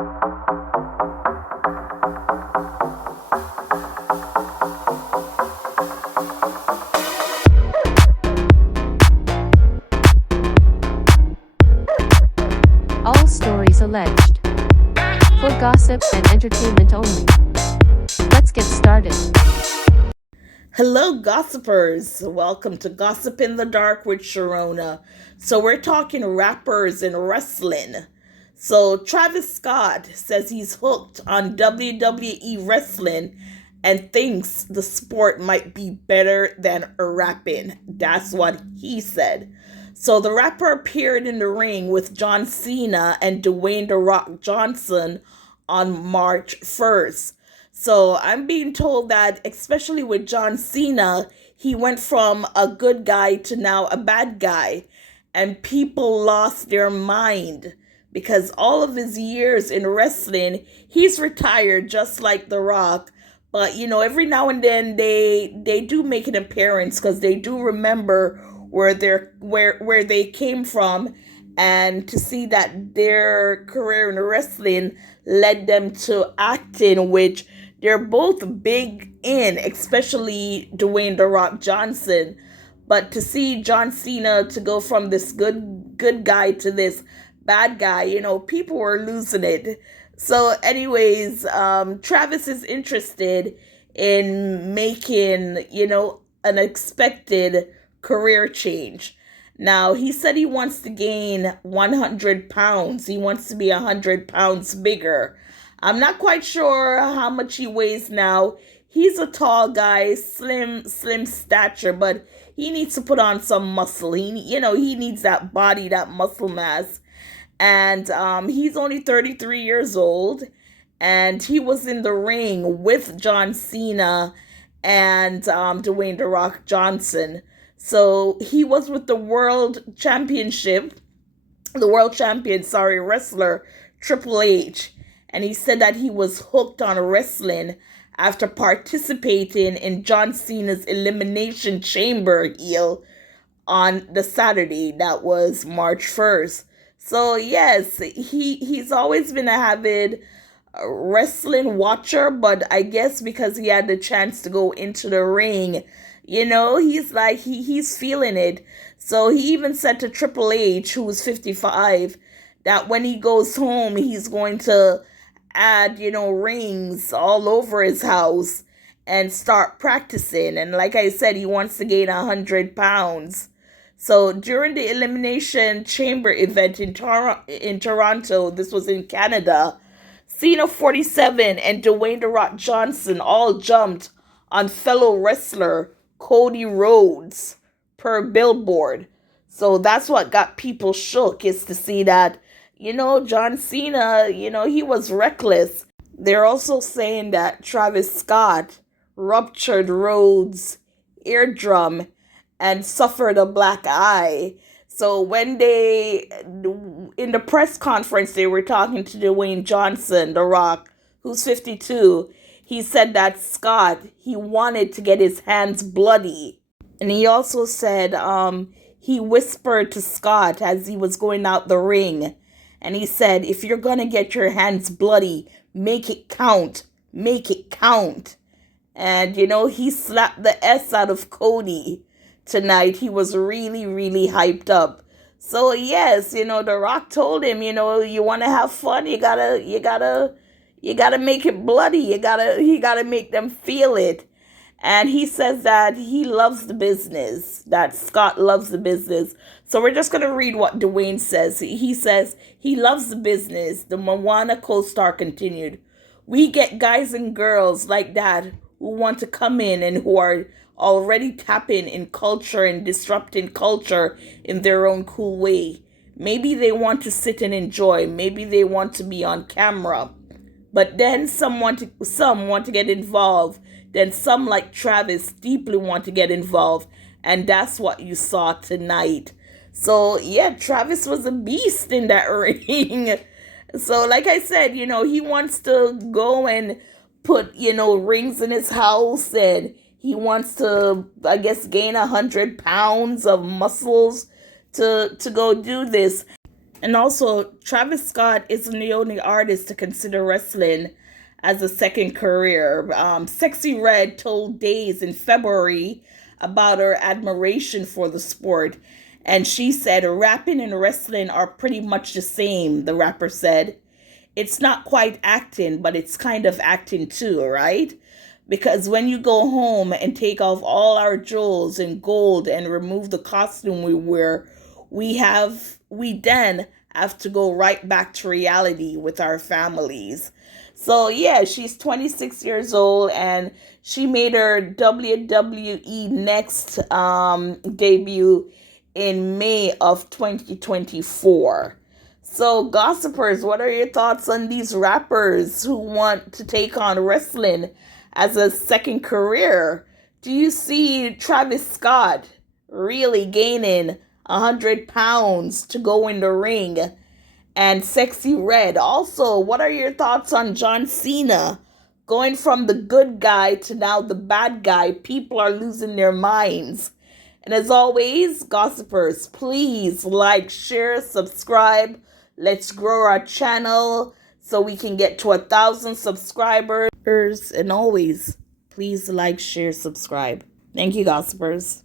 All stories alleged. For gossip and entertainment only. Let's get started. Hello, gossipers. Welcome to Gossip in the Dark with Sharona. So, we're talking rappers and wrestling. So, Travis Scott says he's hooked on WWE wrestling and thinks the sport might be better than rapping. That's what he said. So, the rapper appeared in the ring with John Cena and Dwayne The Rock Johnson on March 1st. So I'm being told that, especially with John Cena, he went from a good guy to now a bad guy. And people lost their mind because all of his years in wrestling, he's retired just like The Rock. But every now and then they do make an appearance because they do remember where they came from, and to see that their career in wrestling led them to acting, which they're both big in, especially Dwayne The Rock Johnson. But to see John Cena to go from this good guy to this bad guy, people were losing it. So, anyways, Travis is interested in making, an expected career change. Now, he said he wants to gain 100 pounds. He wants to be 100 pounds bigger. I'm not quite sure how much he weighs now. He's a tall guy, slim stature, but he needs to put on some muscle. He needs that body, that muscle mass. And he's only 33 years old, and he was in the ring with John Cena and Dwayne The Rock Johnson. So he was with the world champion, wrestler Triple H. And he said that he was hooked on wrestling after participating in John Cena's Elimination Chamber heel on the Saturday. That was March 1st. So yes, he's always been a avid wrestling watcher, but I guess because he had the chance to go into the ring, he's like he's feeling it. So he even said to Triple H, who's 55, that when he goes home, he's going to add, rings all over his house and start practicing. And like I said, he wants to gain 100 pounds. So during the Elimination Chamber event in Toronto, this was in Canada, Cena 47 and Dwayne The Rock Johnson all jumped on fellow wrestler Cody Rhodes per billboard. So that's what got people shook, is to see that, John Cena, he was reckless. They're also saying that Travis Scott ruptured Rhodes' eardrum and suffered a black eye. So when in the press conference, they were talking to Dwayne Johnson, The Rock, who's 52. He said that Scott, he wanted to get his hands bloody. And he also said he whispered to Scott as he was going out the ring. And he said, if you're going to get your hands bloody, make it count. Make it count. And, he slapped the S out of Cody tonight. He was really, really hyped up. So, yes, The Rock told him, you want to have fun, you gotta make it bloody. He gotta make them feel it. And he says that he loves the business, that Scott loves the business. So we're just going to read what Dwayne says. He says he loves the business. The Moana co-star continued, we get guys and girls like that who want to come in and who are already tapping in culture and disrupting culture in their own cool way. Maybe they want to sit and enjoy. Maybe they want to be on camera. But then some want to get involved. Then some, like Travis, deeply want to get involved. And that's what you saw tonight. So, yeah, Travis was a beast in that ring. So, like I said, he wants to go and put, rings in his house. And he wants to, I guess, gain 100 pounds of muscles to go do this. And also, Travis Scott isn't the only artist to consider wrestling as a second career. Sexy Red told Days in February about her admiration for the sport. And she said, rapping and wrestling are pretty much the same, the rapper said. It's not quite acting, but it's kind of acting too, right? Because when you go home and take off all our jewels and gold and remove the costume we wear, we then have to go right back to reality with our families. So yeah, she's 26 years old and she made her WWE Next debut in May of 2024. So, gossipers, what are your thoughts on these rappers who want to take on wrestling as a second career? Do you see Travis Scott really gaining 100 pounds to go in the ring? And Sexy Red. Also, what are your thoughts on John Cena going from the good guy to now the bad guy? People are losing their minds. And as always, gossipers, please like, share, subscribe. Let's grow our channel so we can get to 1,000 subscribers. And always, please like, share, subscribe. Thank you, gossipers.